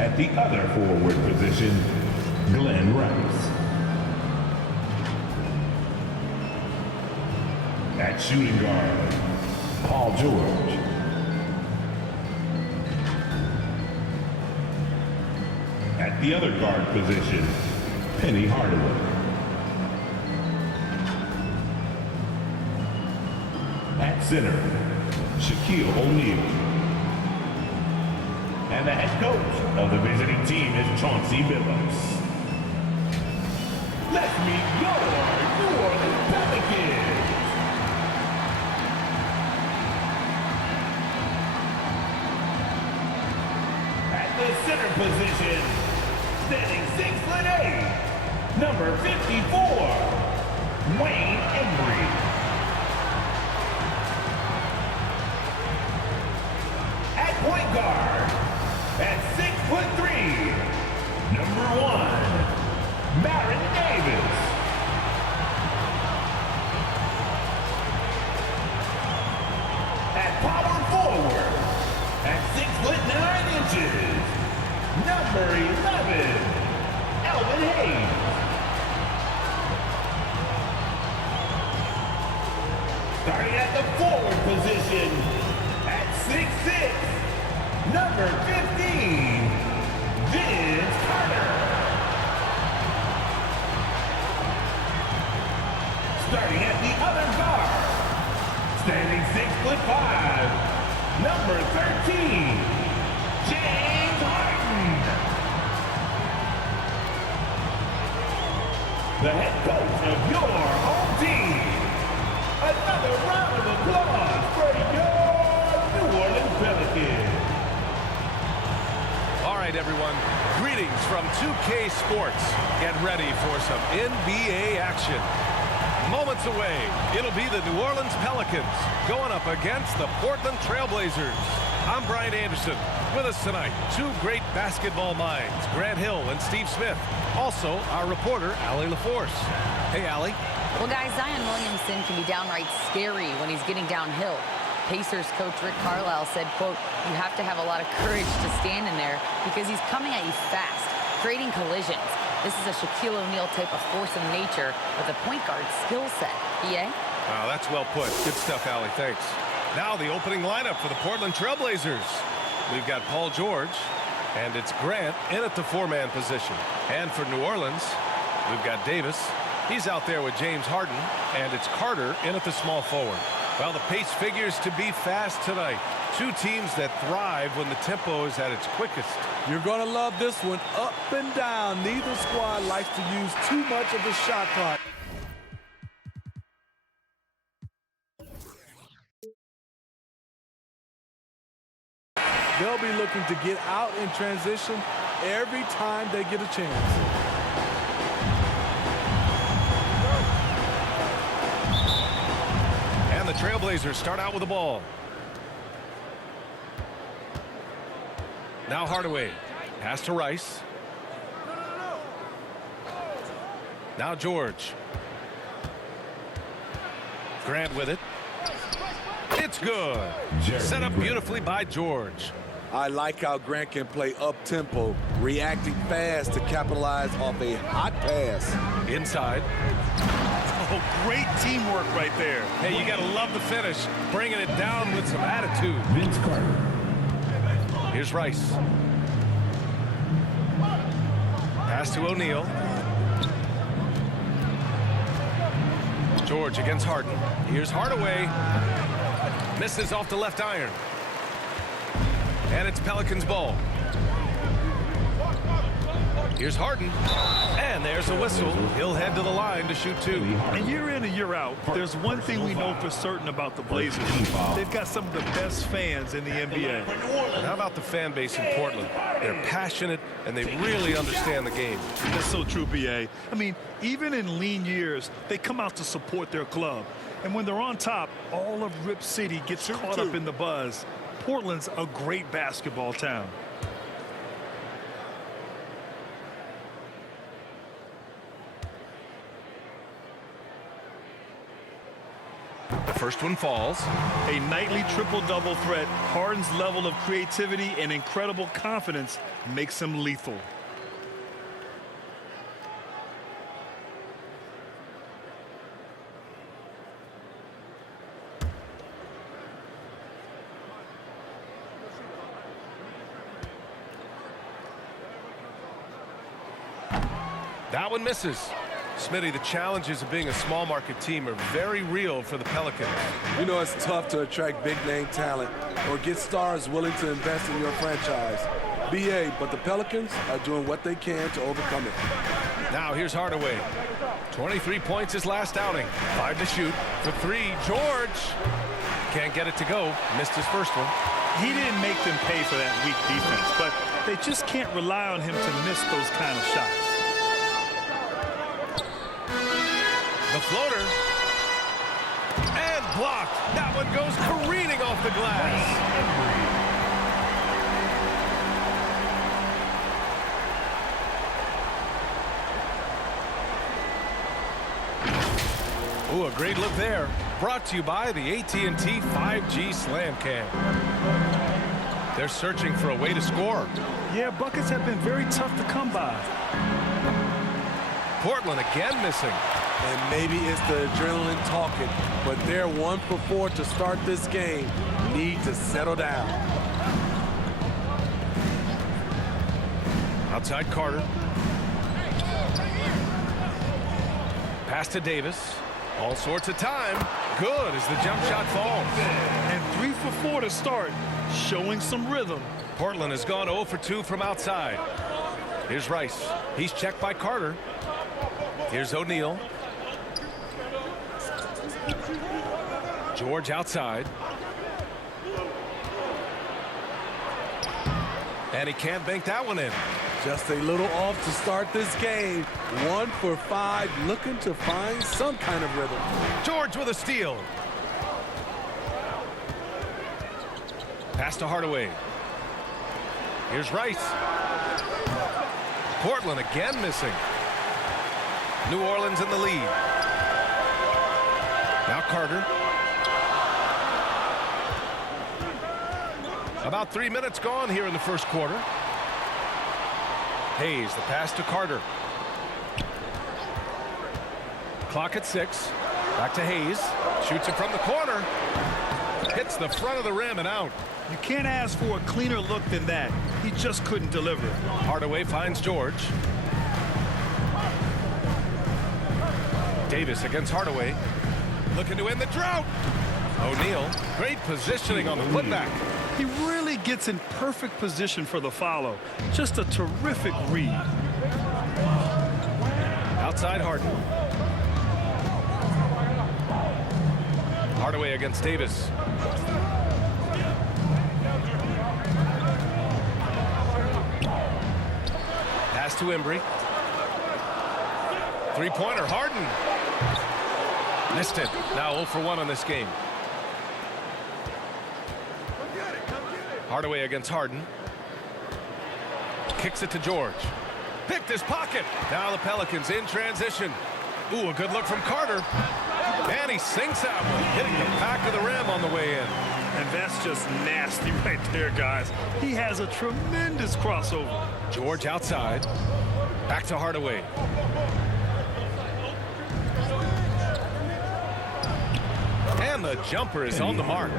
At the other forward position, Glenn Rice. At shooting guard, Paul George. At the other guard position, Penny Hardaway. At center, Shaquille O'Neal. And the head coach of the visiting team is Chauncey Billups. Let's meet your New Orleans Pelicans. At the center position, standing 6'8", number 54, Wayne Embry. At point guard, at 6'3", number 1, Baron Davis. At power forward, at 6'9", number 11, Elvin Hayes. Starting at the forward position, at 6'6", number 15, Vince Carter. Starting at the other guard, standing 6'5", number 13, James Harden. The head coach of your home team. Another round of applause for your New Orleans Pelicans. All right, everyone. Greetings from 2K Sports. Get ready for some NBA action. Moments away, it'll be the New Orleans Pelicans going up against the Portland Trail Blazers. I'm Brian Anderson. With us tonight, two great basketball minds, Grant Hill and Steve Smith. Also, our reporter, Allie LaForce. Hey, Allie. Well, guys, Zion Williamson can be downright scary when he's getting downhill. Pacers coach Rick Carlisle said, quote, "You have to have a lot of courage to stand in there because he's coming at you fast, creating collisions. This is a Shaquille O'Neal type of force of nature with a point guard skill set." EA? Wow, that's well put. Good stuff, Allie. Thanks. Now the opening lineup for the Portland Trail Blazers. We've got Paul George, and it's Grant in at the four-man position. And for New Orleans, we've got Davis. He's out there with James Harden, and it's Carter in at the small forward. Well, the pace figures to be fast tonight. Two teams that thrive when the tempo is at its quickest. You're going to love this one. Up and down. Neither squad likes to use too much of the shot clock. They'll be looking to get out in transition every time they get a chance. And the Trailblazers start out with the ball. Now Hardaway. Pass to Rice. Now George. Grant with it. It's good. Set up beautifully by George. I like how Grant can play up-tempo, reacting fast to capitalize off a hot pass. Inside. Oh, great teamwork right there. Hey, you got to love the finish. Bringing it down with some attitude. Vince Carter. Here's Rice. Pass to O'Neal. George against Harden. Here's Hardaway. Misses off the left iron. And it's Pelicans ball. Here's Harden. And there's a whistle. He'll head to the line to shoot two. And year in and year out, there's one thing we know for certain about the Blazers. They've got some of the best fans in the NBA. And how about the fan base in Portland? They're passionate, and they really understand the game. That's so true, B.A. I mean, even in lean years, they come out to support their club. And when they're on top, all of Rip City gets caught up in the buzz. Portland's a great basketball town. The First one falls. A nightly triple-double threat. Harden's level of creativity and incredible confidence makes him lethal. That one misses. Smitty, the challenges of being a small market team are very real for the Pelicans. You know, it's tough to attract big name talent or get stars willing to invest in your franchise. BA, but the Pelicans are doing what they can to overcome it. Now here's Hardaway. 23 points his last outing. 5 to shoot. For 3, George. Can't get it to go. Missed his first one. He didn't make them pay for that weak defense, but they just can't rely on him to miss those kind of shots. The floater. And blocked. That one goes careening off the glass. Ooh, a great look there. Brought to you by the AT&T 5G Slam Cam. They're searching for a way to score. Yeah, buckets have been very tough to come by. Portland again missing. And maybe it's the adrenaline talking, but they're 1 for 4 to start this game. Need to settle down. Outside Carter. Pass to Davis. All sorts of time. Good as the jump shot falls. And 3 for 4 to start, showing some rhythm. Portland has gone 0 for 2 from outside. Here's Rice. He's checked by Carter. Here's O'Neal. George outside. And he can't bank that one in. Just a little off to start this game. 1 for 5, looking to find some kind of rhythm. George with a steal. Pass to Hardaway. Here's Rice. Portland again missing. New Orleans in the lead. Now Carter. About 3 minutes gone here in the first quarter. Hayes, the pass to Carter. Clock at 6. Back to Hayes. Shoots it from the corner. Hits the front of the rim and out. You can't ask for a cleaner look than that. He just couldn't deliver. Hardaway finds George. Davis against Hardaway. Looking to end the drought. O'Neal. Great positioning on the putback. He really gets in perfect position for the follow. Just a terrific read. Outside Harden. Hardaway against Davis. Pass to Embry. Three-pointer, Harden. Missed it. Now 0 for 1 on this game. Hardaway against Harden. Kicks it to George. Picked his pocket. Now the Pelicans in transition. Ooh, a good look from Carter. And he sinks that one, hitting the back of the rim on the way in. And that's just nasty right there, guys. He has a tremendous crossover. George outside. Back to Hardaway. And the jumper is on the mark.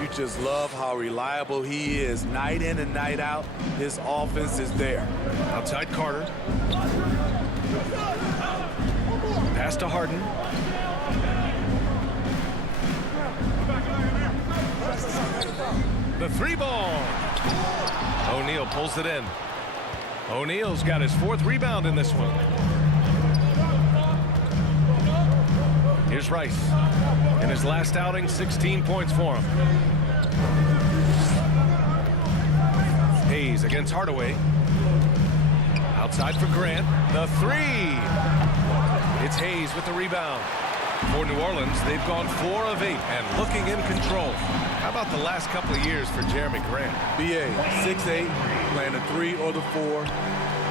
You just love how reliable he is. Night in and night out, his offense is there. Outside Carter. Pass to Harden. The 3-ball. O'Neal pulls it in. O'Neal's got his 4th rebound in this one. Here's Rice. In his last outing, 16 points for him. Hayes against Hardaway. Outside for Grant. The 3. It's Hayes with the rebound. For New Orleans, they've gone 4 of 8 and looking in control. How about the last couple of years for Jeremy Grant? BA, 6'8", playing the 3 or the 4.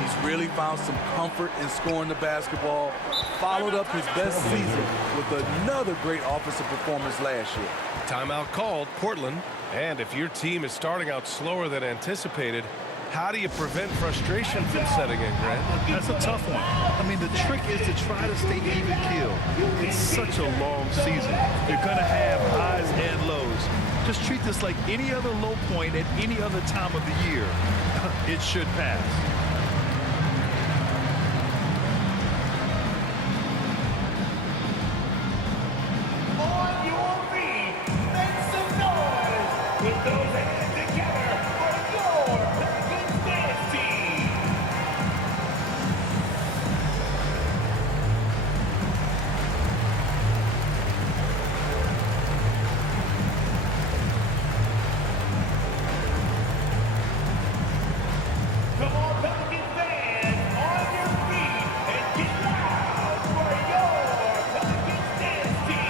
He's really found some comfort in scoring the basketball, followed up his best season with another great offensive performance last year. Timeout called, Portland. And if your team is starting out slower than anticipated, how do you prevent frustration from setting in, Grant? That's a tough one. I mean, the trick is to try to stay even-keeled. It's such a long season. You're going to have highs and lows. Just treat this like any other low point at any other time of the year. It should pass. On your feet, make some noise. Put those hands together for your Pelicans dance team. Come on, Pelican fans, on your feet and get loud for your Pelicans dance team.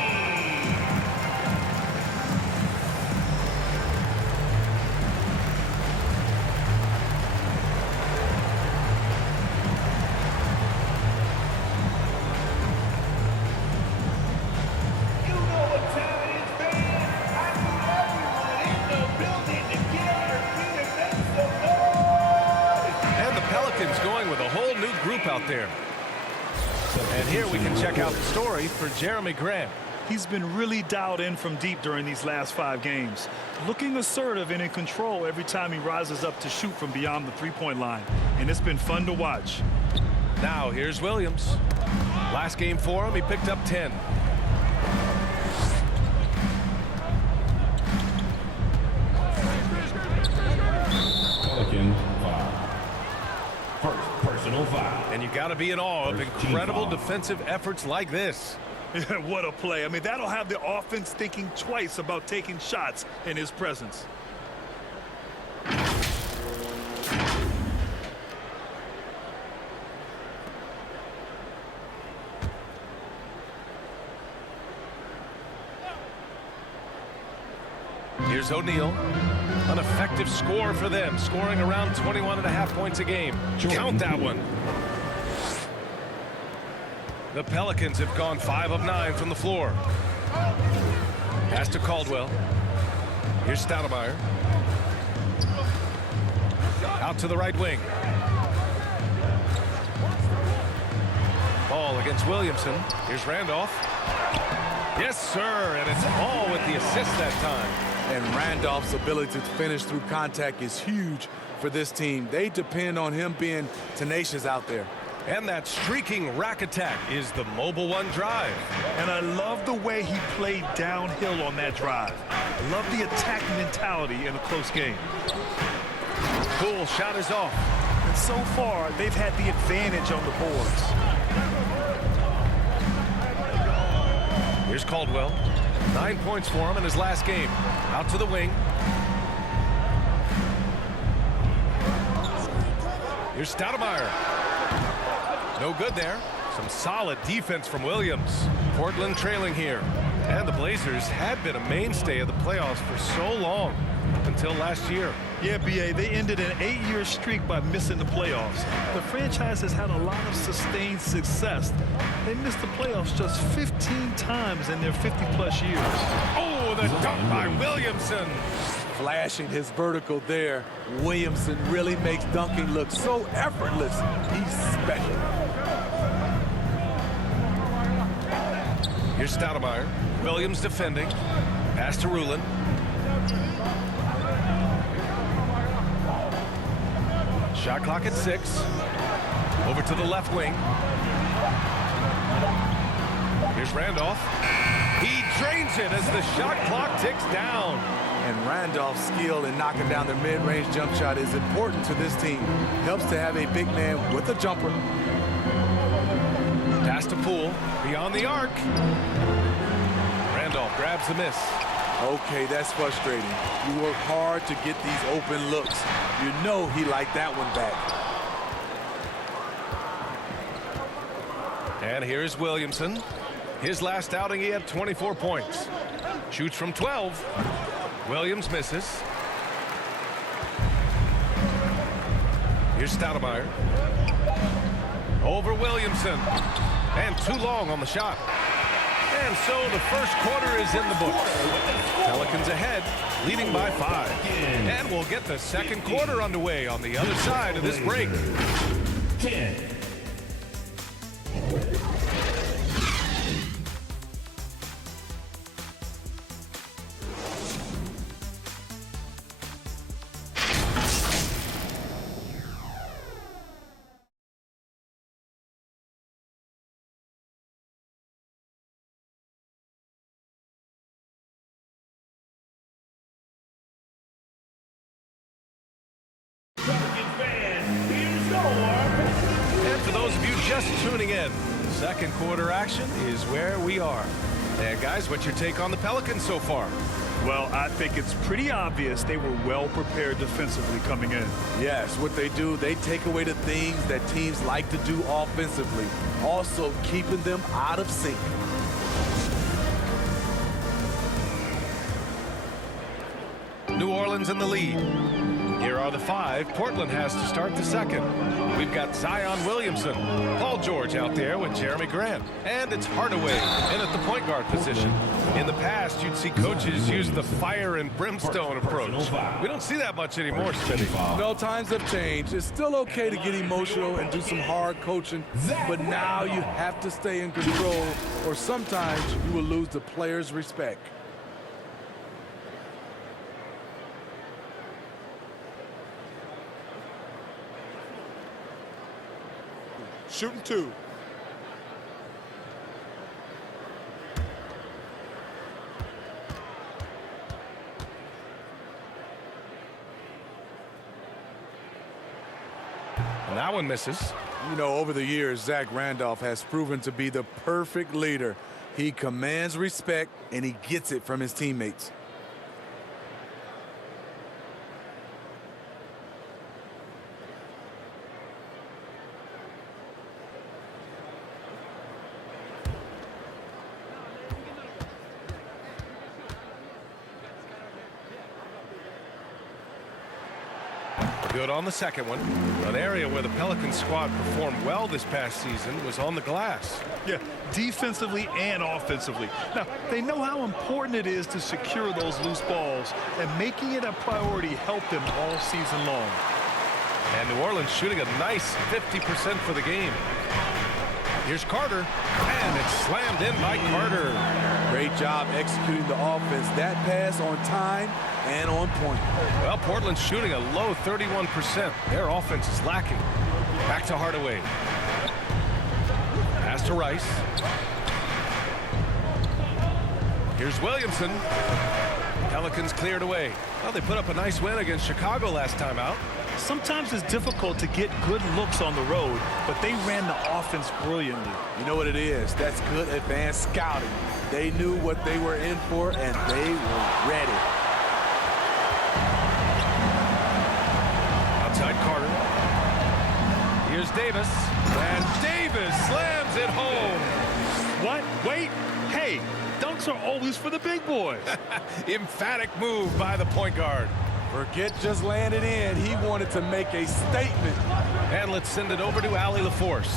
You know what time it is, fans. I need everyone in the building to get on their feet and make some noise. And the Pelicans going with a whole new group out there. And here we can check out the story for Jeremy Grant. He's been really dialed in from deep during these last 5 games. Looking assertive and in control every time he rises up to shoot from beyond the three-point line. And it's been fun to watch. Now here's Williams. Last game for him, he picked up 10. Pelicans foul. First personal foul. And you got to be in awe of incredible defensive efforts like this. What a play. I mean, that'll have the offense thinking twice about taking shots in his presence. Here's O'Neal. An effective score for them, scoring around 21.5 points a game. Count that one. The Pelicans have gone 5 of 9 from the floor. Pass to Caldwell. Here's Stoudemire. Out to the right wing. Ball against Williamson. Here's Randolph. Yes, sir, and it's all with the assist that time. And Randolph's ability to finish through contact is huge for this team. They depend on him being tenacious out there. And that streaking rack attack is the Mobile One drive. And I love the way he played downhill on that drive. I love the attack mentality in a close game. Cool shot is off. And so far, they've had the advantage on the boards. Here's Caldwell. 9 points for him in his last game. Out to the wing. Here's Stoudemire. No good there. Some solid defense from Williams. Portland trailing here. And the Blazers had been a mainstay of the playoffs for so long, until last year. Yeah, B.A., they ended an 8-year streak by missing the playoffs. The franchise has had a lot of sustained success. They missed the playoffs just 15 times in their 50-plus years. Oh, the dunk by Williamson. Flashing his vertical there. Williamson really makes dunking look so effortless. He's special. Here's Stoudemire. Williams defending. Pass to Rulin. Shot clock at 6. Over to the left wing. Here's Randolph. He drains it as the shot clock ticks down. And Randolph's skill in knocking down the mid-range jump shot is important to this team. Helps to have a big man with a jumper. Pass to Poole. Beyond the arc. Randolph grabs the miss. Okay, that's frustrating. You work hard to get these open looks. You know he liked that one back. And here's Williamson. His last outing, he had 24 points. Shoots from 12. Williams misses. Here's Stoudemire. Over Williamson. And too long on the shot. And so the first quarter is in the books. Pelicans ahead, leading by 5. And we'll get the second quarter underway on the other side of this break. 10. And for those of you just tuning in, second quarter action is where we are. And guys, what's your take on the Pelicans so far? Well, I think it's pretty obvious they were well prepared defensively coming in. Yes, what they do, they take away the things that teams like to do offensively, also keeping them out of sync. New Orleans in the lead. Here are the 5 Portland has to start the second. We've got Zion Williamson, Paul George out there with Jeremy Grant. And it's Hardaway in at the point guard position. In the past, you'd see coaches use the fire and brimstone approach. We don't see that much anymore, Smitty. No, times have changed. It's still okay to get emotional and do some hard coaching, but now you have to stay in control, or sometimes you will lose the players' respect. Shooting 2. And that one misses. You know, over the years, Zach Randolph has proven to be the perfect leader. He commands respect, and he gets it from his teammates. Good on the second one. An area where the Pelicans squad performed well this past season was on the glass. Yeah, defensively and offensively. Now, they know how important it is to secure those loose balls, and making it a priority helped them all season long. And New Orleans shooting a nice 50% for the game. Here's Carter, and it's slammed in by Carter. Great job executing the offense. That pass on time and on point. Well, Portland's shooting a low 31%. Their offense is lacking. Back to Hardaway. Pass to Rice. Here's Williamson. Pelicans cleared away. Well, they put up a nice win against Chicago last time out. Sometimes it's difficult to get good looks on the road, but they ran the offense brilliantly. You know what it is? That's good advanced scouting. They knew what they were in for, and they were ready. Outside Carter. Here's Davis. And Davis slams it home. What? Wait. Hey, dunks are always for the big boys. Emphatic move by the point guard. Forget just laying it in. He wanted to make a statement. And let's send it over to Allie LaForce.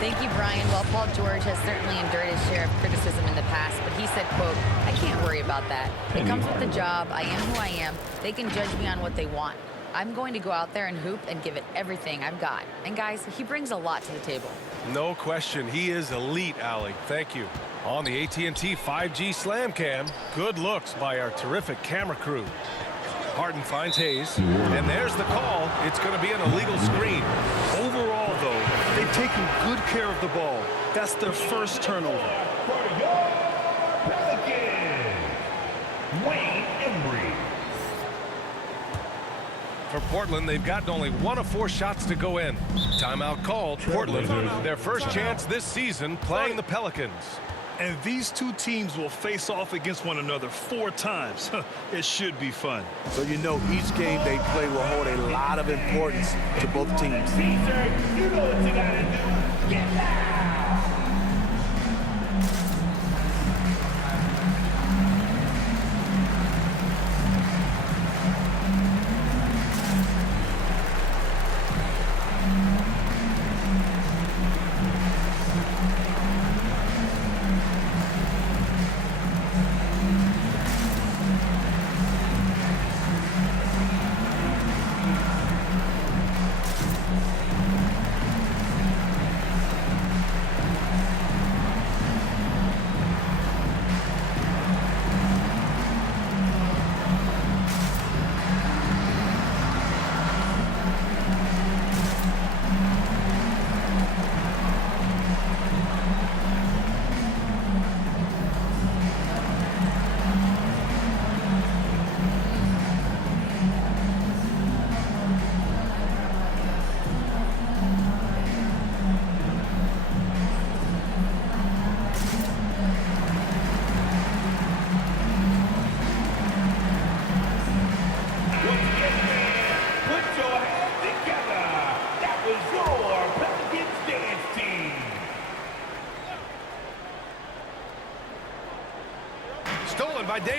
Thank you, Brian. Well, Paul George has certainly endured his share of criticism in the past, but he said, quote, "I can't worry about that. It comes with the job. I am who I am. They can judge me on what they want. I'm going to go out there and hoop and give it everything I've got." And guys, he brings a lot to the table. No question. He is elite, Allie. Thank you. On the AT&T 5G Slam Cam, good looks by our terrific camera crew. Harden finds Hayes, and there's the call. It's going to be an illegal screen. Overall, though, they've taken good care of the ball. That's their first turnover. For your Pelicans, Wayne Embry. For Portland, they've gotten only 1 of 4 shots to go in. Timeout called. Portland, their first chance this season playing the Pelicans. And these two teams will face off against one another 4 times. It should be fun. So you know each game they play will hold a lot of importance to both teams. Caesar, you know what you gotta do. Get loud.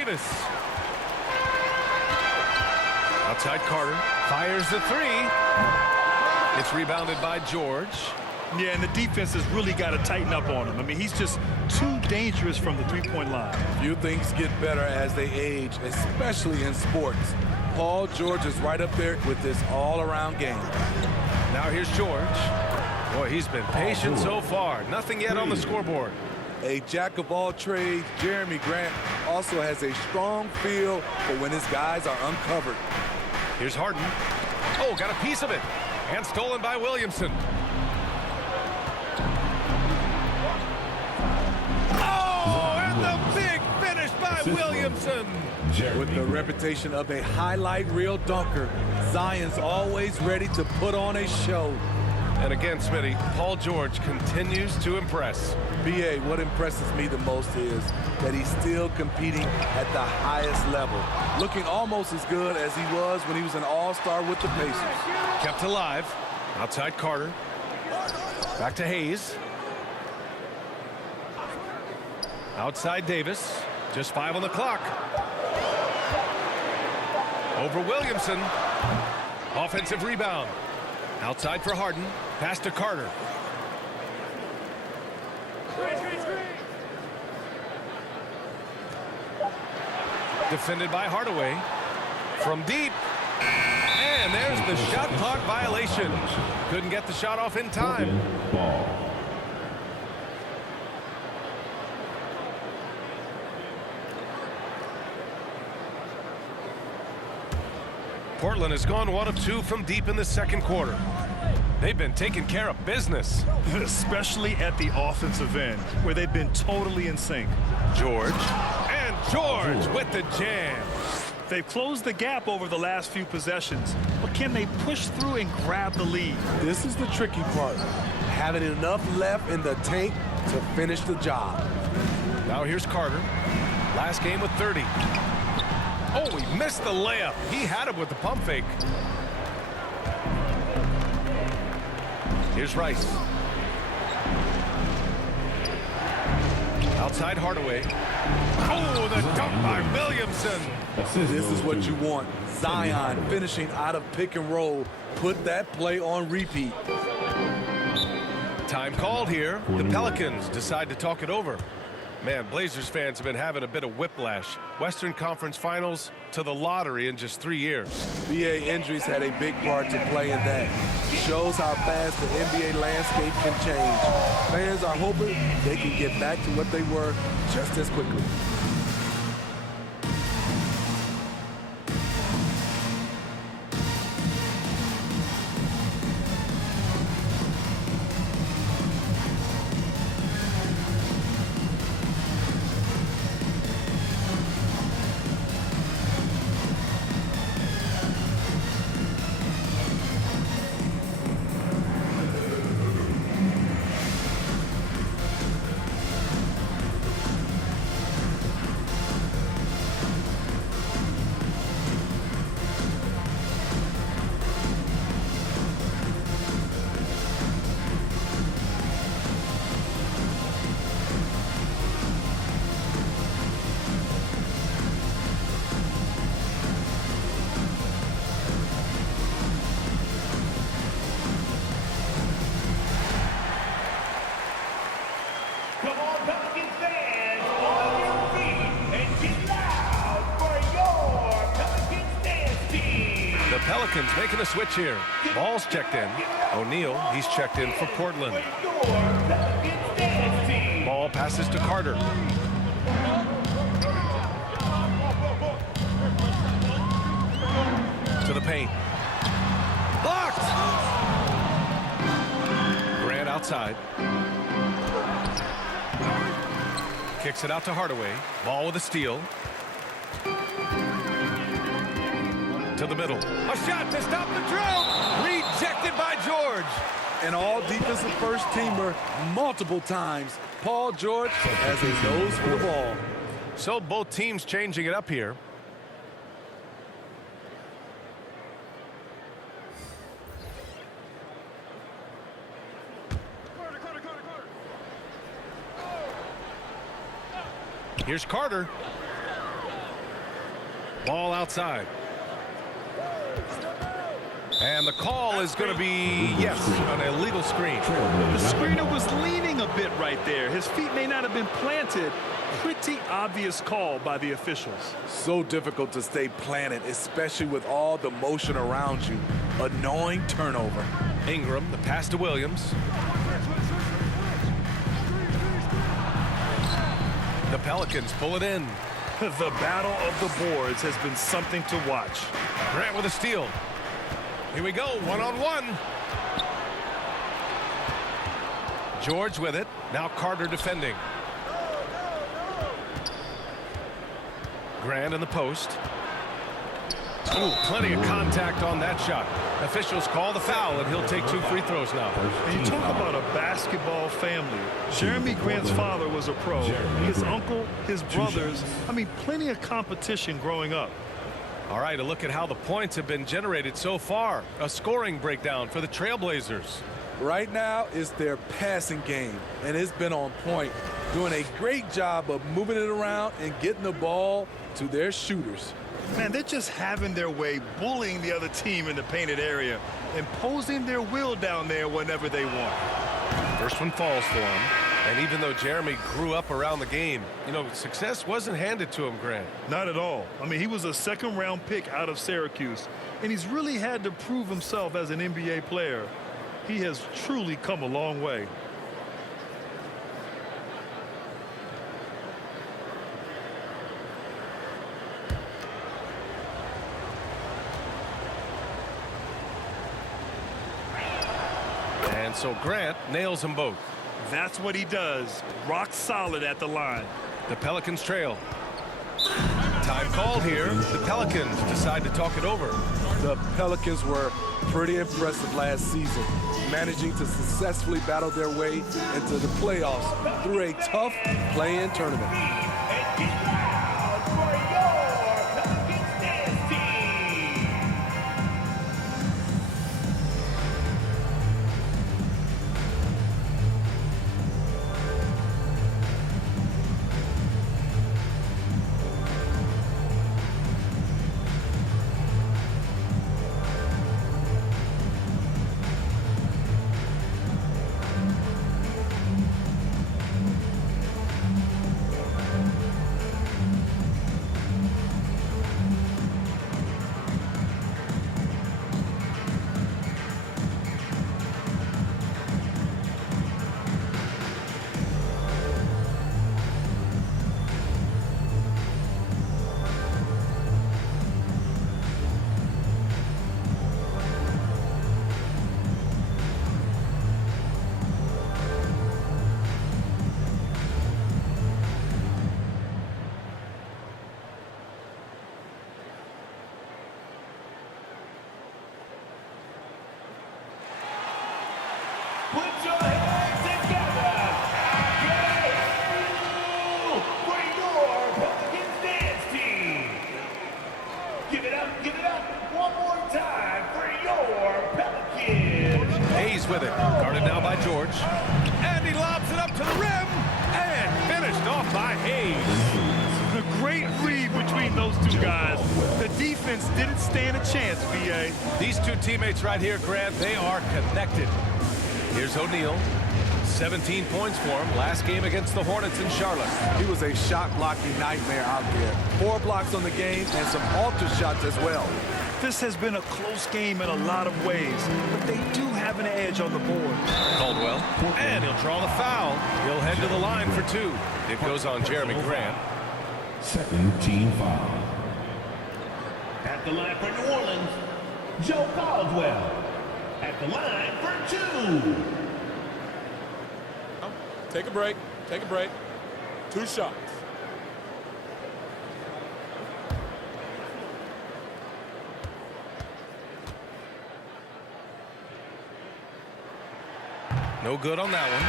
Davis. Outside Carter. Fires the three. It's rebounded by George. Yeah, and the defense has really got to tighten up on him. I mean, he's just too dangerous from the three-point line. Few things get better as they age, especially in sports. Paul George is right up there with this all-around game. Now here's George. Boy, he's been patient so far. Nothing yet on the scoreboard. A jack of all trades, Jeremy Grant also has a strong feel for when his guys are uncovered. Here's Harden. Oh, got a piece of it. And stolen by Williamson. Oh, and the big finish by Williamson. With the reputation of a highlight reel dunker, Zion's always ready to put on a show. And again, Smitty, Paul George continues to impress. B.A., what impresses me the most is that he's still competing at the highest level, looking almost as good as he was when he was an all-star with the Pacers. Kept alive. Outside Carter. Back to Hayes. Outside Davis. Just 5 on the clock. Over Williamson. Offensive rebound. Outside for Harden. Pass to Carter. Defended by Hardaway. From deep. And there's the shot clock violation. Couldn't get the shot off in time. Ball. Portland has gone 1 of 2 from deep in the second quarter. They've been taking care of business. Especially at the offensive end, where they've been totally in sync. George. And George with the jam. They've closed the gap over the last few possessions, but can they push through and grab the lead? This is the tricky part, having enough left in the tank to finish the job. Now here's Carter. Last game with 30. Oh, he missed the layup. He had it with the pump fake. Here's Rice. Outside Hardaway. Oh, the dunk by Williamson. This is what you want. Zion finishing out of pick and roll. Put that play on repeat. Time called here. The Pelicans decide to talk it over. Man, Blazers fans have been having a bit of whiplash. Western Conference Finals to the lottery in just 3 years. NBA injuries had a big part to play in that. Shows how fast the NBA landscape can change. Fans are hoping they can get back to what they were just as quickly. Come on, Pelicans fans, on your feet and get loud for your Pelicans dance team. The Pelicans making a switch here. Ball's checked in. O'Neal, he's checked in for Portland. Your Pelicans dance team. Ball passes to Carter. To the paint. Blocked! Grant outside. Kicks it out to Hardaway. Ball with a steal. To the middle. A shot to stop the drought. Rejected by George. An all-defensive first-teamer multiple times. Paul George has a nose for the ball. So both teams changing it up here. Here's Carter. Ball outside. And the call is going to be, yes, an illegal screen. The screener was leaning a bit right there. His feet may not have been planted. Pretty obvious call by the officials. So difficult to stay planted, especially with all the motion around you. Annoying turnover. Ingram, the pass to Williams. The Pelicans pull it in. The battle of the boards has been something to watch. Grant with a steal. Here we go, one-on-one. George with it. Now Carter defending. Grant in the post. Ooh, plenty of contact on that shot. Officials call the foul, and he'll take 2 free throws now. And you talk about a basketball family. Jeremy Grant's father was a pro. His uncle, his brothers. I mean, plenty of competition growing up. All right, a look at how the points have been generated so far. A scoring breakdown for the Trailblazers. Right now, it's their passing game, and it's been on point. Doing a great job of moving it around and getting the ball to their shooters. Man, they're just having their way, bullying the other team in the painted area, imposing their will down there whenever they want. First one falls for him. And even though Jeremy grew up around the game, you know, success wasn't handed to him, Grant. Not at all. I mean, he was a second-round pick out of Syracuse, and he's really had to prove himself as an NBA player. He has truly come a long way. And so Grant nails them both. That's what he does. Rock solid at the line. The Pelicans trail. Time called here. The Pelicans decide to talk it over. The Pelicans were pretty impressive last season, managing to successfully battle their way into the playoffs through a tough play-in tournament. And get loud for your Pelicans dance team. Put your hands together. Go for your Pelicans dance team. Give it up one more time for your Pelicans. Hayes with it. Guarded now by George. And he lobs it up to the rim. And finished off by Hayes. A great read between those two guys. The defense didn't stand a chance, VA. These two teammates right here, Grant, they are connected. Here's O'Neal. 17 points for him last game against the Hornets in Charlotte. He was a shot blocking nightmare out there. 4 blocks on the game and some alter shots as well. This has been a close game in a lot of ways, but they do have an edge on the board. Caldwell. And he'll draw the foul. He'll head to the line for 2. It goes on Jeremy Grant. Second team foul. At the line for New Orleans, Joe Caldwell. At the line for 2. Take a break. Take a break. 2 shots. No good on that one.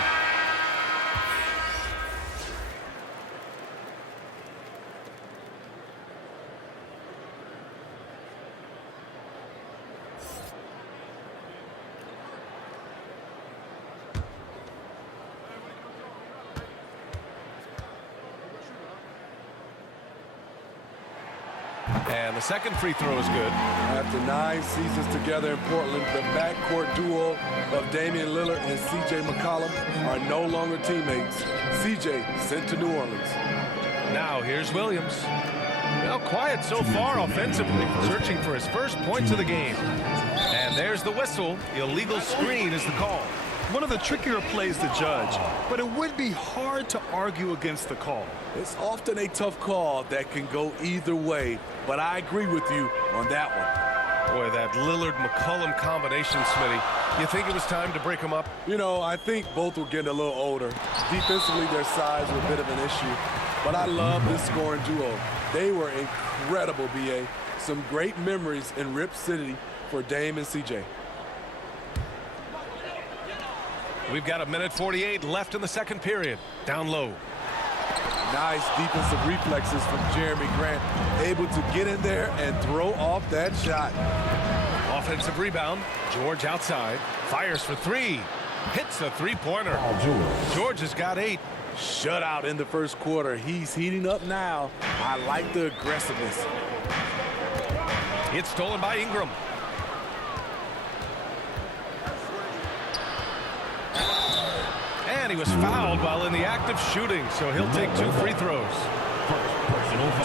And the second free throw is good. After 9 seasons together in Portland, the backcourt duo of Damian Lillard and C.J. McCollum are no longer teammates. C.J. sent to New Orleans. Now here's Williams. Well, quiet so far offensively, searching for his first points of the game. And there's the whistle. Illegal screen is the call. One of the trickier plays to judge, but it would be hard to argue against the call. It's often a tough call that can go either way, but I agree with you on that one. Boy, that Lillard-McCollum combination, Smitty. You think it was time to break them up? You know, I think both were getting a little older. Defensively, their size was a bit of an issue, but I love this scoring duo. They were incredible, B.A. Some great memories in Rip City for Dame and C.J. We've got 1:48 left in the second period. Down low. Nice defensive reflexes from Jeremy Grant, able to get in there and throw off that shot. Offensive rebound. George outside. Fires for three. Hits a three-pointer. George has got 8. Shutout in the first quarter. He's heating up now. I like the aggressiveness. It's stolen by Ingram. And he was fouled while in the act of shooting, so he'll take 2 free throws.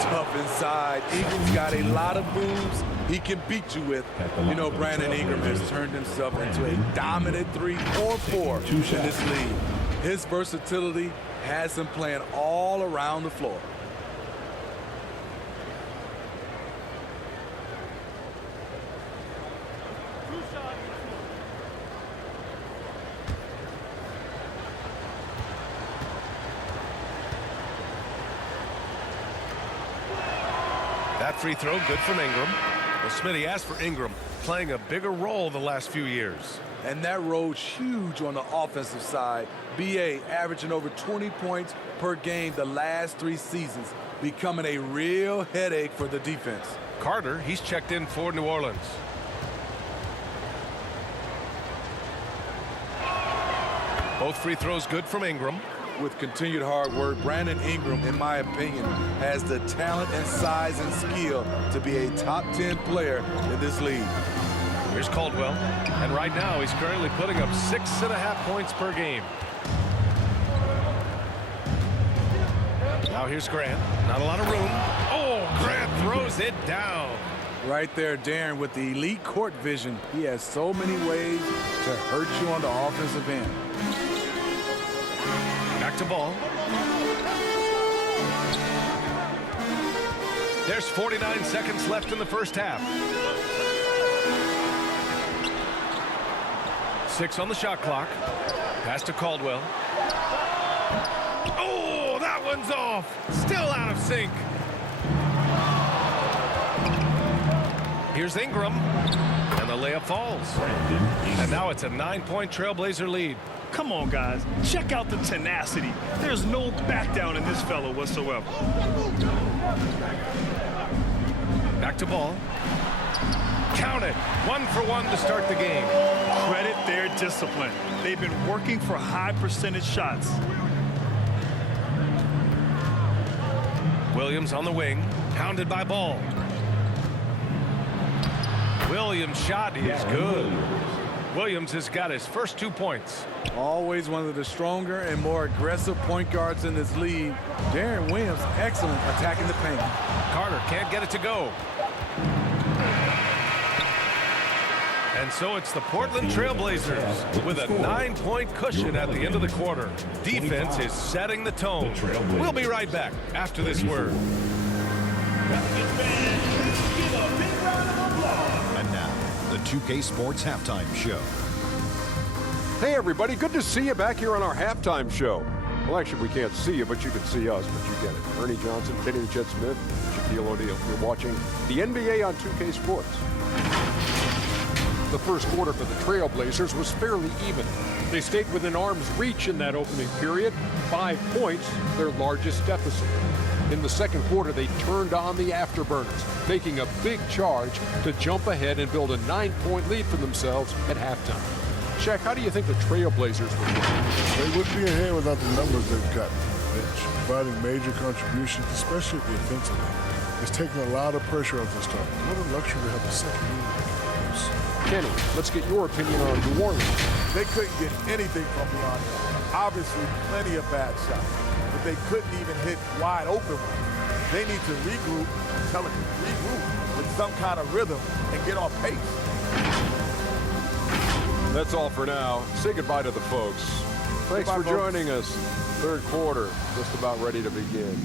Tough inside. Ingram's got a lot of moves he can beat you with. You know, Brandon Ingram has turned himself into a dominant 3 or 4 in this league. His versatility has him playing all around the floor. That free throw good from Ingram. Well, Smitty asked for Ingram, playing a bigger role the last few years. And that role's huge on the offensive side. B.A. averaging over 20 points per game the last 3 seasons, becoming a real headache for the defense. Carter, he's checked in for New Orleans. Both free throws good from Ingram. With continued hard work, Brandon Ingram, in my opinion, has the talent and size and skill to be a top 10 player in this league. Here's Caldwell, and right now he's currently putting up 6.5 points per game. Now here's Grant. Not a lot of room. Oh, Grant throws it down. Right there, Darren, with the elite court vision. He has so many ways to hurt you on the offensive end. Back to ball. There's 49 seconds left in the first half. 6 on the shot clock. Pass to Caldwell. Oh, that one's off. Still out of sync. Here's Ingram. And the layup falls. And now it's a 9-point Trailblazer lead. Come on, guys. Check out the tenacity. There's no back down in this fella whatsoever. Back to ball. Count it. 1 for 1 to start the game. Credit their discipline. They've been working for high percentage shots. Williams on the wing. Pounded by Ball. Williams' shot is good. Williams has got his first 2 points. Always one of the stronger and more aggressive point guards in this league. Darren Williams, excellent attacking the paint. Carter can't get it to go. And so it's the Portland Trailblazers with a 9-point cushion at the end of the quarter. Defense is setting the tone. We'll be right back after this word. And now, the 2K Sports Halftime Show. Hey everybody, good to see you back here on our halftime show. Well, actually, we can't see you, but you can see us, but you get it. Ernie Johnson, Kenny the Jet Smith, Shaquille O'Neal. You're watching the NBA on 2K Sports. The first quarter for the Trailblazers was fairly even. They stayed within arm's reach in that opening period. 5 points, their largest deficit. In the second quarter, they turned on the afterburners, making a big charge to jump ahead and build a 9-point lead for themselves at halftime. Shaq, how do you think the Trailblazers were doing? They would be ahead without the numbers they've got. Providing major contributions, especially defensively. is taking a lot of pressure off this time. What a luxury to have a second unit. Kenny, let's get your opinion on New Orleans. They couldn't get anything from beyond that. Obviously, plenty of bad shots, but they couldn't even hit wide open ones. They need to regroup with some kind of rhythm and get on pace. That's all for now. Say goodbye to the folks. Thanks for joining us. Third quarter, just about ready to begin.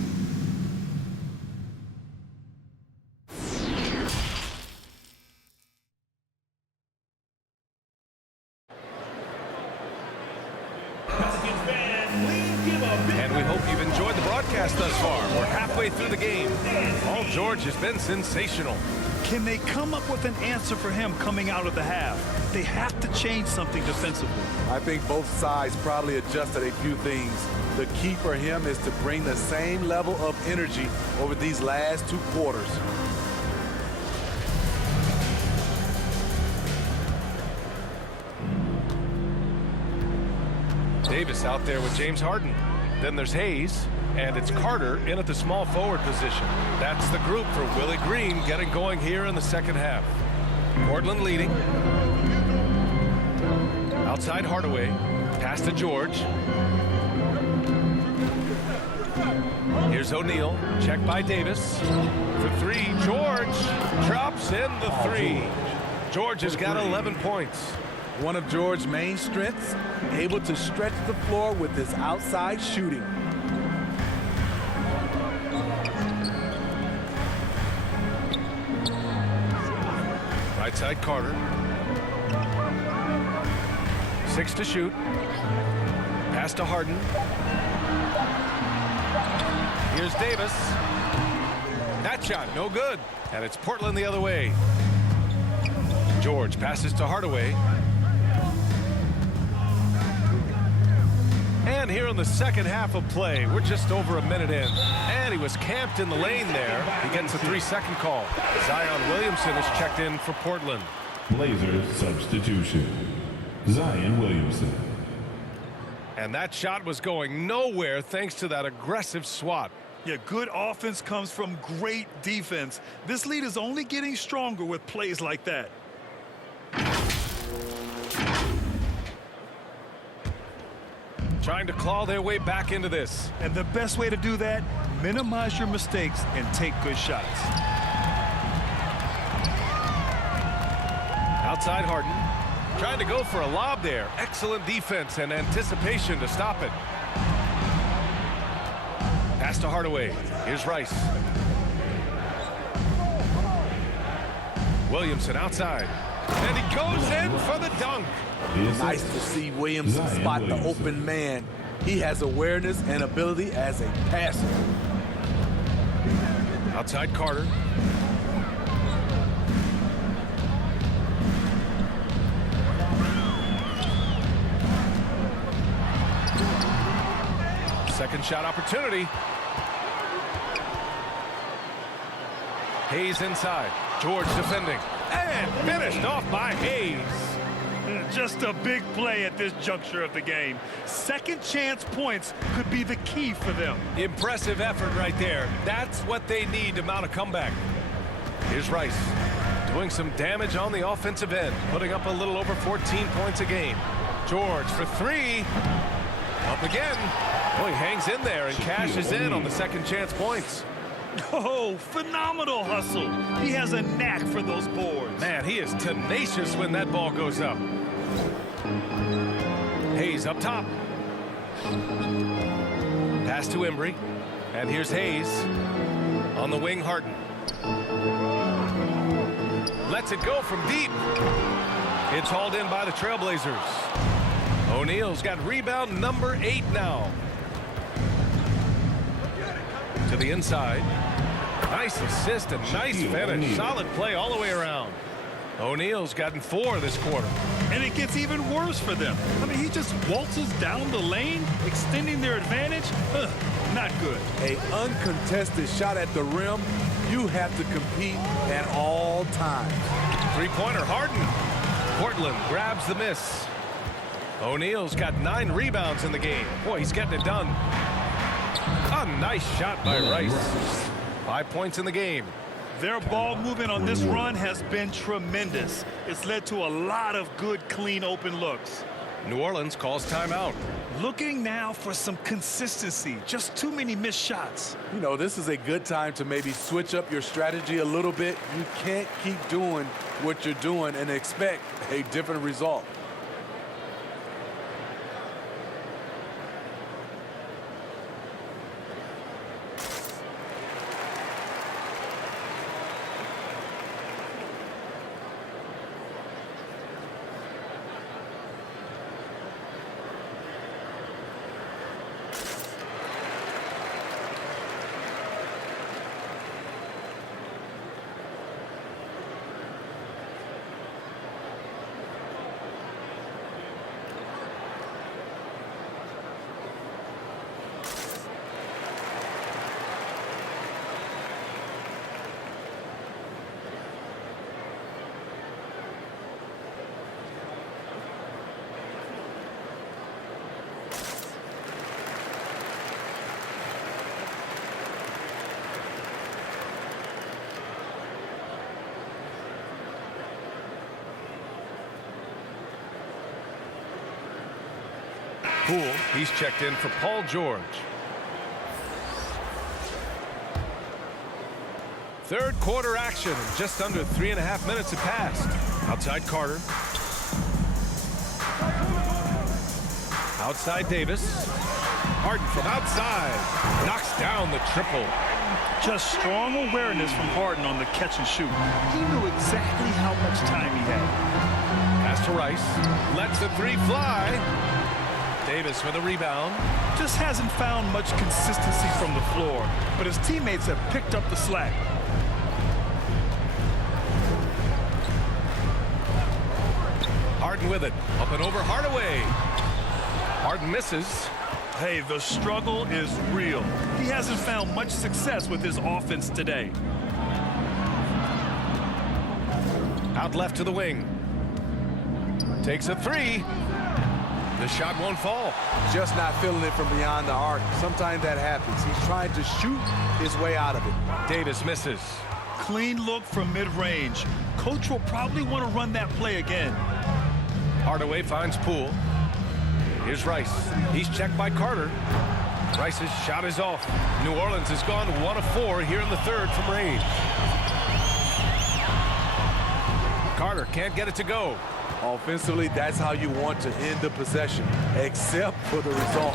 And we hope you've enjoyed the broadcast thus far. We're halfway through the game. Paul George has been sensational. Can they come up with an answer for him coming out of the half? They have to change something defensively. I think both sides probably adjusted a few things. The key for him is to bring the same level of energy over these last two quarters. Davis out there with James Harden. Then there's Hayes, and it's Carter in at the small forward position. That's the group for Willie Green getting going here in the second half. Portland leading. Outside Hardaway, pass to George. Here's O'Neal, checked by Davis. For three, George drops in the three. George has got 11 points. One of George's main strengths, able to stretch the floor with his outside shooting. Right side Carter. 6 to shoot. Pass to Harden. Here's Davis. That shot, no good. And it's Portland the other way. George passes to Hardaway. And here in the second half of play, we're just over a minute in. And he was camped in the lane there. He gets a 3-second call. Zion Williamson is checked in for Portland. Blazers substitution. Zion Williamson. And that shot was going nowhere thanks to that aggressive swat. Yeah, good offense comes from great defense. This lead is only getting stronger with plays like that. Trying to claw their way back into this. And the best way to do that, minimize your mistakes and take good shots. Outside Harden. Trying to go for a lob there. Excellent defense and anticipation to stop it. Pass to Hardaway. Here's Rice. Williamson outside. And he goes in for the dunk. Nice to see Williamson spot the open man. He has awareness and ability as a passer. Outside Carter. Second shot opportunity. Hayes inside. George defending. And finished off by Hayes. Just a big play at this juncture of the game. Second chance points could be the key for them. Impressive effort right there. That's what they need to mount a comeback. Here's Rice doing some damage on the offensive end, putting up a little over 14 points a game. George for three. Up again. Well, he hangs in there and cashes in on the second chance points. Oh, phenomenal hustle. He has a knack for those boards. Man, he is tenacious when that ball goes up. Hayes up top. Pass to Embry. And here's Hayes. On the wing, Harden. Lets it go from deep. It's hauled in by the Trailblazers. O'Neal's got rebound number 8 now. To the inside. Nice assist and nice finish. Solid play all the way around. O'Neal's gotten 4 this quarter. And it gets even worse for them. I mean, he just waltzes down the lane, extending their advantage. Not good. An uncontested shot at the rim. You have to compete at all times. Three-pointer, Harden. Portland grabs the miss. O'Neal's got 9 rebounds in the game. Boy, he's getting it done. A nice shot by Rice. 5 points in the game. Their ball movement on this run has been tremendous. It's led to a lot of good, clean, open looks. New Orleans calls timeout. Looking now for some consistency. Just too many missed shots. You know, this is a good time to maybe switch up your strategy a little bit. You can't keep doing what you're doing and expect a different result. Poole, he's checked in for Paul George. Third quarter action. Just under 3.5 minutes have passed. Outside Carter. Outside Davis. Harden from outside. Knocks down the triple. Just strong awareness from Harden on the catch and shoot. He knew exactly how much time he had. Pass to Rice. Lets the three fly. Davis with a rebound. Just hasn't found much consistency from the floor, but his teammates have picked up the slack. Harden with it. Up and over Hardaway. Harden misses. Hey, the struggle is real. He hasn't found much success with his offense today. Out left to the wing. Takes a three. The shot won't fall. Just not feeling it from beyond the arc. Sometimes that happens. He's trying to shoot his way out of it. Davis misses. Clean look from mid-range. Coach will probably want to run that play again. Hardaway finds Poole. Here's Rice. He's checked by Carter. Rice's shot is off. New Orleans has gone 1 of 4 here in the third from range. Carter can't get it to go. Offensively, that's how you want to end the possession, except for the result.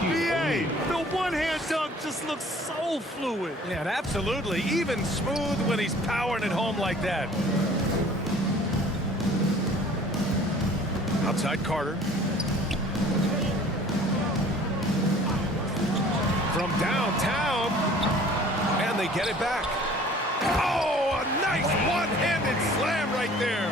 BA, the one-hand dunk just looks so fluid. Yeah, and absolutely. Even smooth when he's powering it home like that. Outside Carter. From downtown. And they get it back. Oh, a nice one-handed slam right there.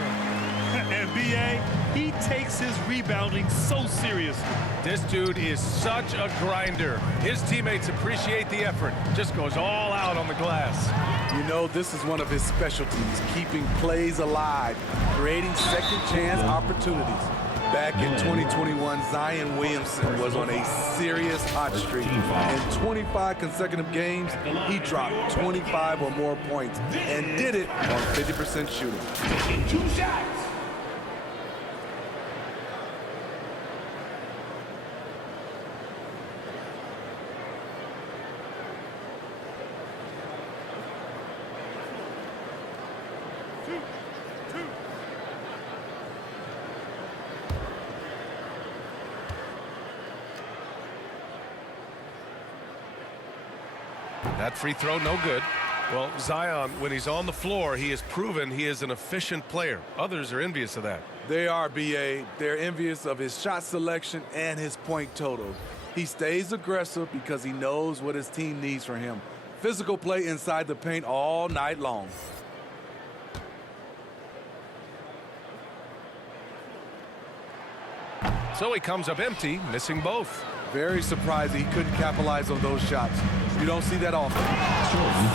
And BA, he takes his rebounding so seriously. This dude is such a grinder. His teammates appreciate the effort. Just goes all out on the glass. You know, this is one of his specialties, keeping plays alive, creating second chance opportunities. Back in 2021, Zion Williamson was on a serious hot streak. In 25 consecutive games, he dropped 25 or more points and did it on 50% shooting. 2 shots. That free throw, no good. Well, Zion, when he's on the floor, he has proven he is an efficient player. Others are envious of that. They are, BA. They're envious of his shot selection and his point total. He stays aggressive because he knows what his team needs from him. Physical play inside the paint all night long. So he comes up empty, missing both. Very surprised he couldn't capitalize on those shots. You don't see that often.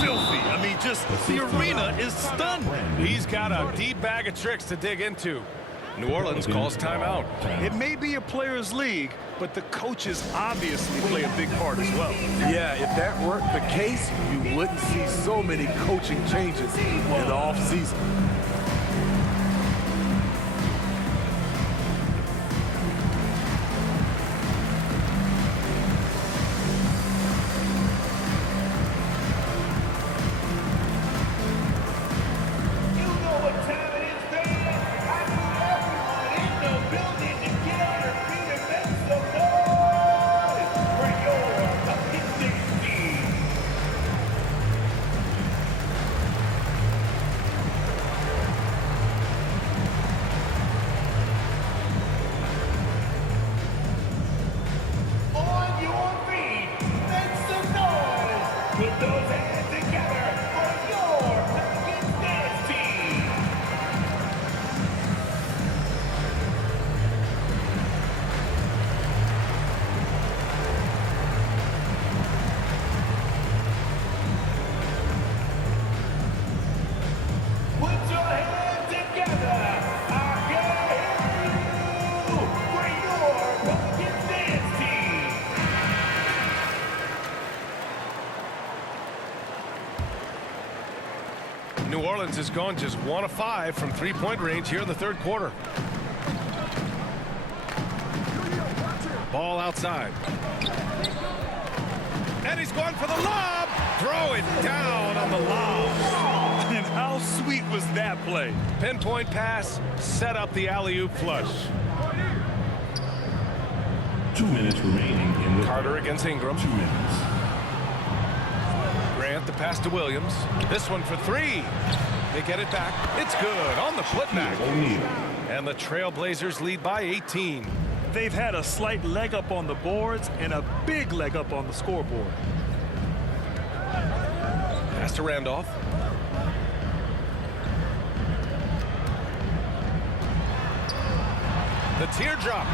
Filthy. I mean, just the arena is stunned. He's got a deep bag of tricks to dig into. New Orleans calls timeout. It may be a players' league, but the coaches obviously play a big part as well. Yeah, if that weren't the case, you wouldn't see so many coaching changes in the offseason. You know what time it is, baby. I need everyone in the building to get on your feet and make some noise for your Pumpkin Stage team. On your feet, make some noise. Put those hands together for your Pumpkin Dance team. Put your hands together. I can hear you for your Pumpkin Dance team. New Orleans has gone just 1 of 5 from three-point range here in the third quarter. Ball outside. And he's going for the lob. Throw it down on the lob. And how sweet was that play? Pinpoint pass, set up the alley-oop flush. 2 minutes remaining in the Carter against Ingram. 2 minutes. Grant the pass to Williams. This one for 3. They get it back. It's good on the putback. O'Neal. And the Trailblazers lead by 18. They've had a slight leg up on the boards and a big leg up on the scoreboard. Pass to Randolph. The teardrop.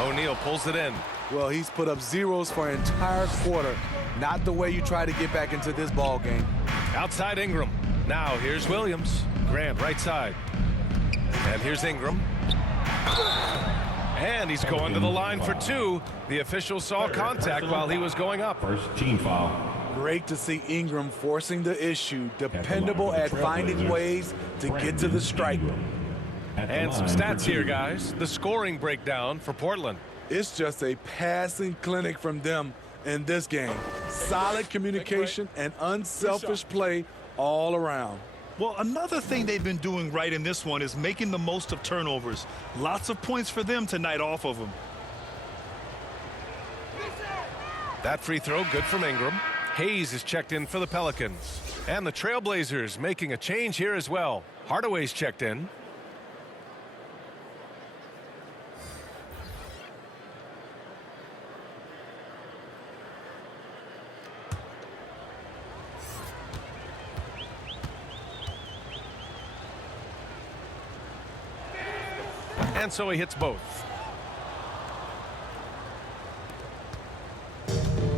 O'Neal pulls it in. Well, he's put up zeros for an entire quarter. Not the way you try to get back into this ball game. Outside Ingram. Now here's Williams. Grant right side. And here's Ingram. And he's going to the line for 2. The official saw contact while he was going up. First team foul. Great to see Ingram forcing the issue, dependable at finding ways to get to the stripe. And some stats here, guys. The scoring breakdown for Portland. It's just a passing clinic from them in this game. Solid communication and unselfish play all around. Well, another thing they've been doing right in this one is making the most of turnovers. Lots of points for them tonight off of them. That free throw good from Ingram. Hayes is checked in for the Pelicans. And the Trailblazers making a change here as well. Hardaway's checked in. And so he hits both.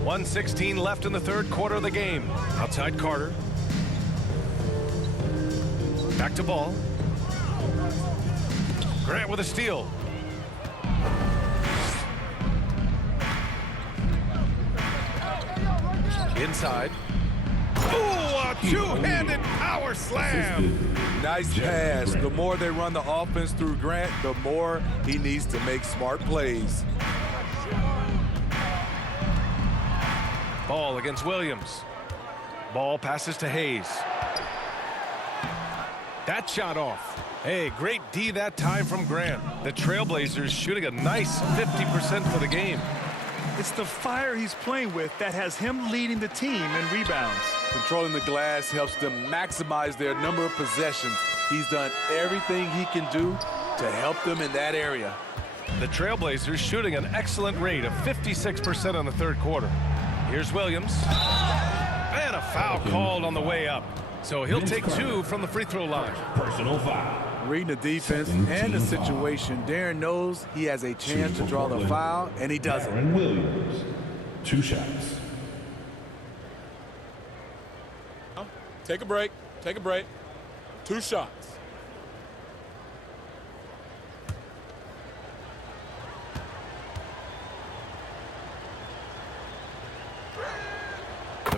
1:16 left in the third quarter of the game. Outside Carter. Back to Ball. Grant with a steal. Inside. Ooh, a two-handed power slam. Nice pass. The more they run the offense through Grant, the more he needs to make smart plays. Ball against Williams. Ball passes to Hayes. That shot off. Hey, great D that time from Grant. The Trailblazers shooting a nice 50% for the game. It's the fire he's playing with that has him leading the team in rebounds. Controlling the glass helps them maximize their number of possessions. He's done everything he can do to help them in that area. The Trailblazers shooting an excellent rate of 56% in the third quarter. Here's Williams. And a foul called on the way up. So he'll take 2 from the free throw line. Personal foul. Reading the defense and the situation, Darren knows he has a chance to draw the foul, and he doesn't. Aaron Williams. 2 shots. Take a break. Take a break. 2 shots.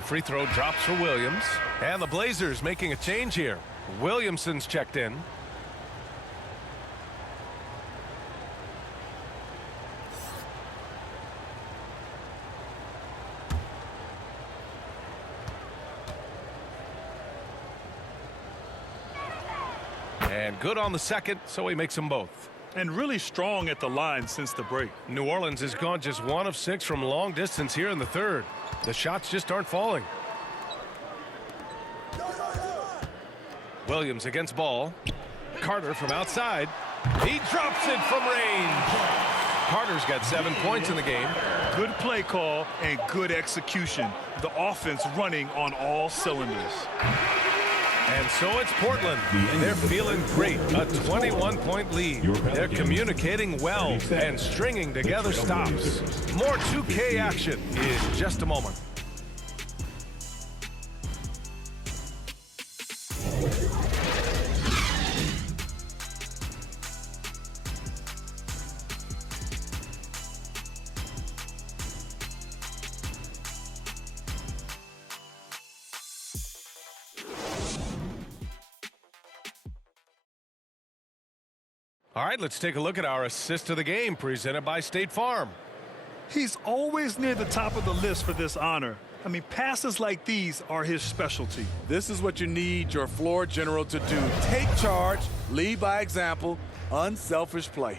free throw drops for Williams. And the Blazers making a change here. Williamson's checked in. And good on the second, so he makes them both. And really strong at the line since the break. New Orleans has gone just 1 of 6 from long distance here in the third. The shots just aren't falling. Williams against ball. Carter from outside. He drops it from range. Carter's got 7 points in the game. Good play call and good execution. The offense running on all cylinders. And so it's Portland. They're feeling great. A 21-point lead. They're communicating well and stringing together stops. More 2K action in just a moment. All right, let's take a look at our assist of the game presented by State Farm. He's always near the top of the list for this honor. I mean, passes like these are his specialty. This is what you need your floor general to do. Take charge, lead by example, unselfish play.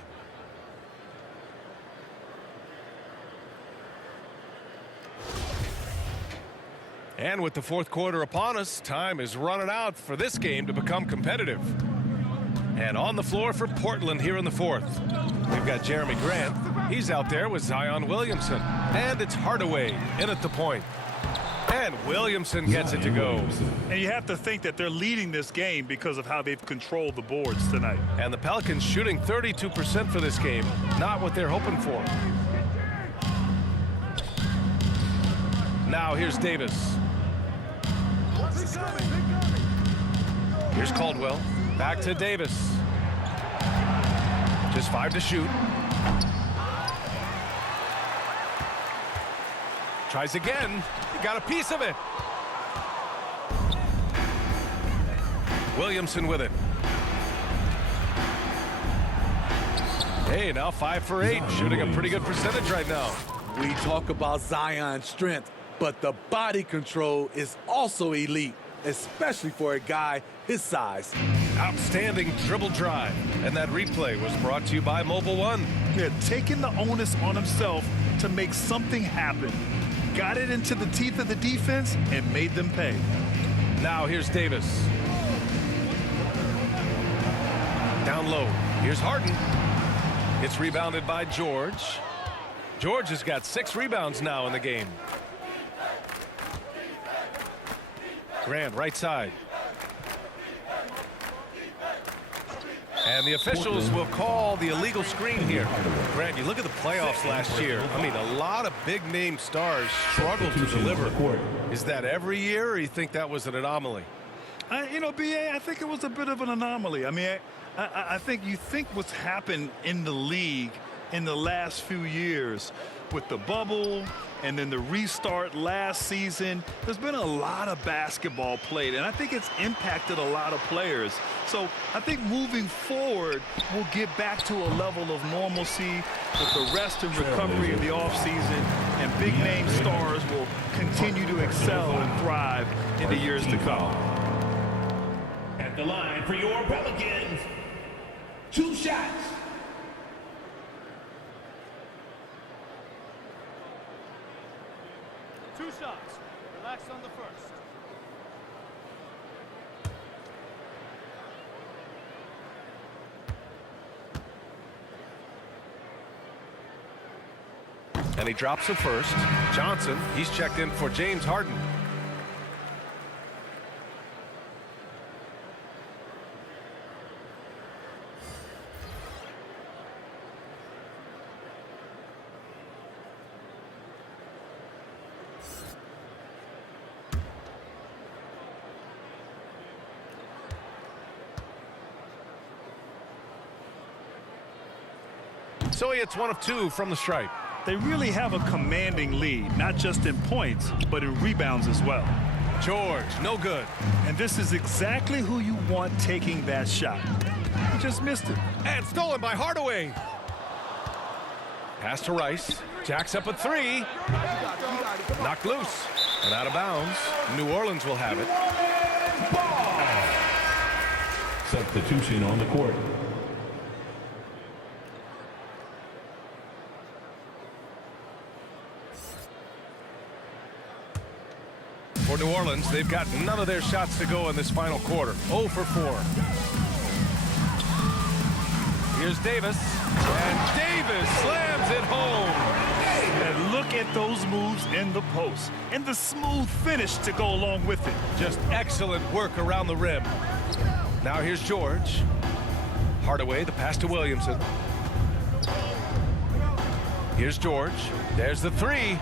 And with the fourth quarter upon us, time is running out for this game to become competitive. And on the floor for Portland here in the fourth. We've got Jeremy Grant. He's out there with Zion Williamson. And it's Hardaway in at the point. And Williamson gets it to go. And you have to think that they're leading this game because of how they've controlled the boards tonight. And the Pelicans shooting 32% for this game. Not what they're hoping for. Now here's Davis. Here's Caldwell. Back to Davis. Just 5 to shoot. Tries again. He got a piece of it. Williamson with it. Hey, now 5 for 8. Shooting a pretty good percentage right now. We talk about Zion's strength, but the body control is also elite, especially for a guy his size. Outstanding dribble drive. And that replay was brought to you by Mobile One. They're taking the onus on himself to make something happen. Got it into the teeth of the defense and made them pay. Now here's Davis. Down low. Here's Harden. It's rebounded by George. George has got 6 rebounds now in the game. Grant right side. And the officials will call the illegal screen here. Grant, you look at the playoffs last year. I mean, a lot of big-name stars struggle to deliver. Is that every year, or you think that was an anomaly? You know, B.A., I think it was a bit of an anomaly. I mean, I think you think what's happened in the league in the last few years with the bubble and then the restart last season, there's been a lot of basketball played, and I think it's impacted a lot of players. So I think moving forward, we'll get back to a level of normalcy with the rest and recovery in the offseason, and big-name stars will continue to excel and thrive in the years to come. At the line for your Pelicans, 2 shots. Two shots. Relax on the first. And he drops the first. Johnson, he's checked in for James Harden. So he hits 1 of 2 from the stripe. They really have a commanding lead, not just in points, but in rebounds as well. George, no good. And this is exactly who you want taking that shot. He just missed it. And stolen by Hardaway. Pass to Rice. Jacks up a three. Knocked loose and out of bounds. New Orleans will have it. Substitution on the court. For New Orleans, they've got none of their shots to go in this final quarter. 0 for 4. Here's Davis. And Davis slams it home. And look at those moves in the post. And the smooth finish to go along with it. Just excellent work around the rim. Now here's George. Hardaway, the pass to Williamson. Here's George. There's the three.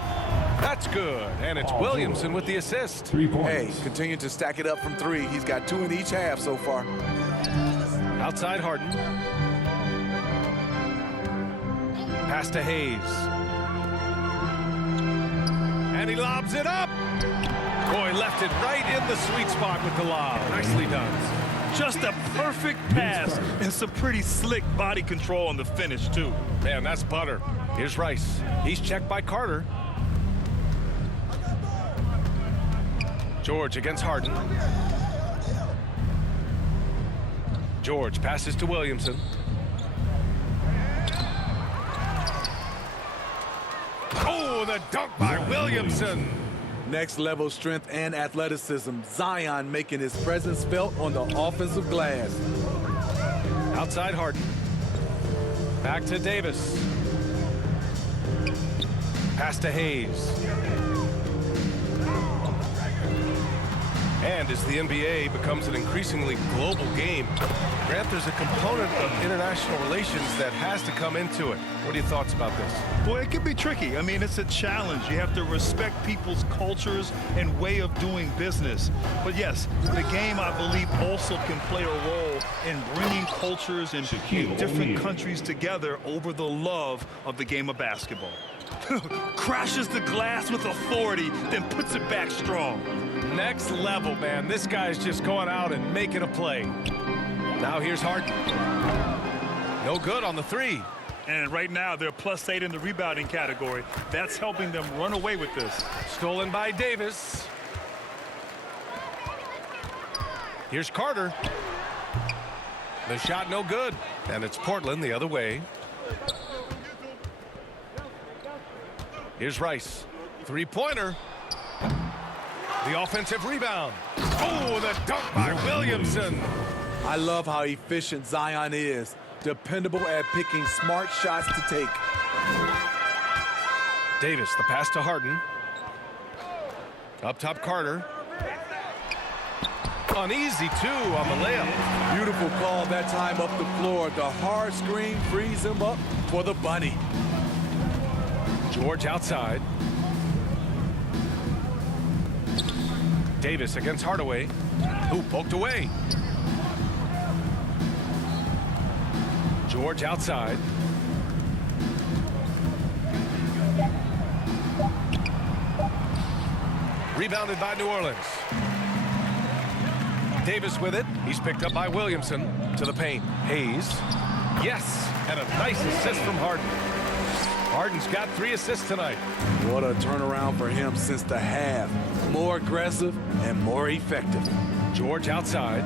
That's good. And it's Williamson with the assist. 3 points. Hey, continue to stack it up from three. He's got 2 in each half so far. Outside Harden. Pass to Hayes. And he lobs it up. Boy, left it right in the sweet spot with the lob. Nicely done. Just a perfect pass and some pretty slick body control on the finish, too. Man, that's butter. Here's Rice. He's checked by Carter. George against Harden. George passes to Williamson. Oh, the dunk by Williamson. Next level strength and athleticism. Zion making his presence felt on the offensive glass. Outside Harden. Back to Davis. Pass to Hayes. And as the NBA becomes an increasingly global game, Grant, there's a component of international relations that has to come into it. What are your thoughts about this? Boy, it can be tricky. I mean, it's a challenge. You have to respect people's cultures and way of doing business. But yes, the game, I believe, also can play a role in bringing cultures in different countries together over the love of the game of basketball. Crashes the glass with authority, then puts it back strong. Next level, man. This guy's just going out and making a play. Now here's Harden. No good on the three. And right now, they're +8 in the rebounding category. That's helping them run away with this. Stolen by Davis. Here's Carter. The shot no good. And it's Portland the other way. Here's Rice. Three-pointer. The offensive rebound. Oh, the dunk by Williamson. I love how efficient Zion is. Dependable at picking smart shots to take. Davis, the pass to Harden. Up top, Carter. Uneasy, too, on the layup. Beautiful call that time up the floor. The hard screen frees him up for the bunny. George outside. Davis against Hardaway, who poked away. George outside. Rebounded by New Orleans. Davis with it. He's picked up by Williamson to the paint. Hayes. Yes, and a nice assist from Harden. Harden's got 3 assists tonight. What a turnaround for him since the half. More aggressive and more effective. George outside.